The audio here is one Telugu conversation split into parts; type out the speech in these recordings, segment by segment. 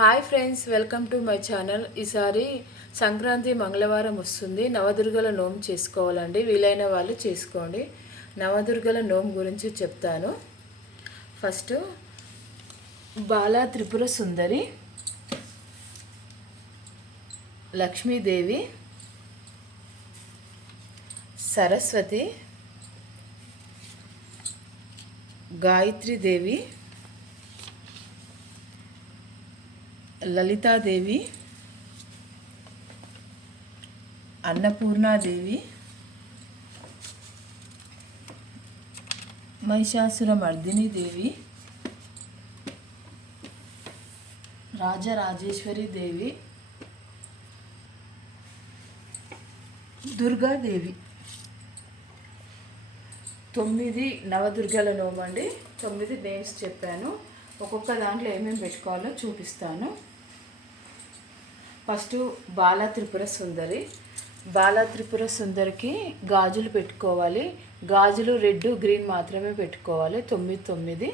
Hi friends welcome to my channel ఈసారి సంక్రాంతి మంగళవారం వస్తుంది. నవదుర్గల నోము చేసుకోవాలండి. వీలైన వాళ్ళు చేసుకోండి. నవదుర్గల నోము గురించి చెప్తాను. ఫస్ట్ బాలా త్రిపుర సుందరి లక్ష్మీదేవి సరస్వతి గాయత్రీదేవి లలితాదేవి అన్నపూర్ణాదేవి మహిషాసుర దేవి రాజరాజేశ్వరి దేవి దుర్గాదేవి. తొమ్మిది నవదుర్గల నోమండి. తొమ్మిది నేమ్స్ చెప్పాను. ఒక్కొక్క దాంట్లో ఏమేమి పెట్టుకోవాలో చూపిస్తాను. ఫస్ట్ బాల త్రిపుర సుందరి. బాల త్రిపుర సుందరికి గాజులు పెట్టుకోవాలి. గాజులు రెడ్ గ్రీన్ మాత్రమే పెట్టుకోవాలి. తొమ్మిది తొమ్మిది.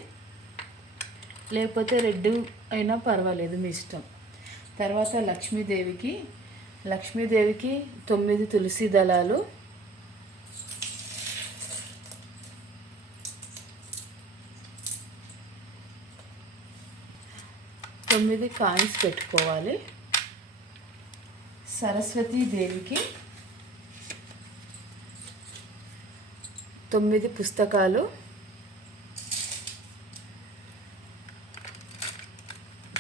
లేకపోతే రెడ్ అయినా పర్వాలేదు మీ ఇష్టం. తర్వాత లక్ష్మీదేవికి లక్ష్మీదేవికి తొమ్మిది తులసి దళాలు. తొమ్మిది కాయిన్స్ పెట్టుకోవాలి. దేవికి తొమ్మిది పుస్తకాలు.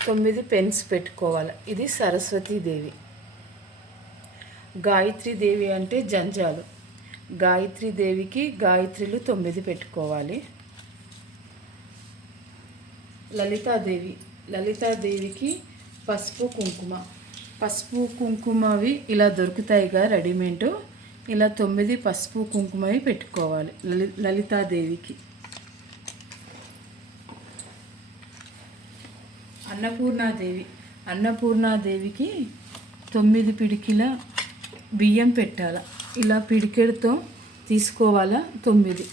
తొమ్మిది పెన్స్ పెట్టుకోవాలి. ఇది సరస్వతీ దేవి. గాయత్రి దేవి అంటే జంజాలు. గాయత్రి దేవికి గాయత్రిలు తొమ్మిది పెట్టుకోవాలి. లలితాదేవి. లలితాదేవికి పసుపు కుంకుమ. పసుపు కుంకుమవి ఇలా దొరుకుతాయిగా రెడీమేడ్ ఇలా తొమ్మిది పసుపు కుంకుమవి పెట్టుకోవాలి లలి లలితాదేవికి. అన్నపూర్ణాదేవి అన్నపూర్ణాదేవికి తొమ్మిది పిడికిల బియ్యం పెట్టాల. ఇలా పిడికెడుతో తీసుకోవాలా తొమ్మిది.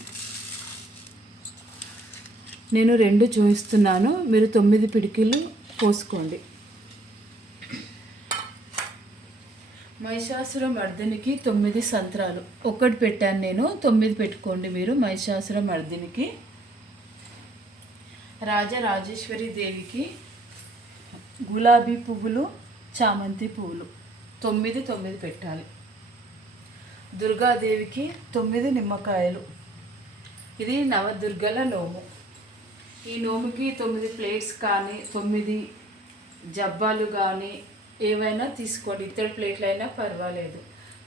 నేను రెండు చూపిస్తున్నాను. మీరు తొమ్మిది పిడికిలు పోసుకోండి. మహిషాసుర మర్దినికి తొమ్మిది సంత్రాలు. ఒకటి పెట్టాను నేను తొమ్మిది పెట్టుకోండి మీరు మహిషాసుర మర్దినికి. రాజరాజేశ్వరి దేవికి గులాబీ పువ్వులు చామంతి పువ్వులు. తొమ్మిది తొమ్మిది పెట్టాలి. దుర్గాదేవికి తొమ్మిది నిమ్మకాయలు. ఇది నవదుర్గల నోము. ఈ నోముకి తొమ్మిది ప్లేట్స్ కానీ తొమ్మిది జబ్బాలు కానీ ఏవైనా తీసుకోండి. ఇత్తడి ప్లేట్లు అయినా పర్వాలేదు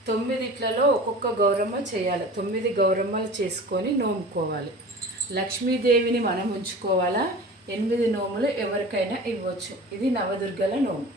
తొమ్మిదిట్లలో ఒక్కొక్క గౌరమ్మ చేయాలి. తొమ్మిది గౌరమ్మలు చేసుకొని నోముకోవాలి. లక్ష్మీదేవిని మనం ఉంచుకోవాలా? ఎనిమిది నోములు ఎవరికైనా ఇవ్వచ్చు. ఇది నవదుర్గల నోము.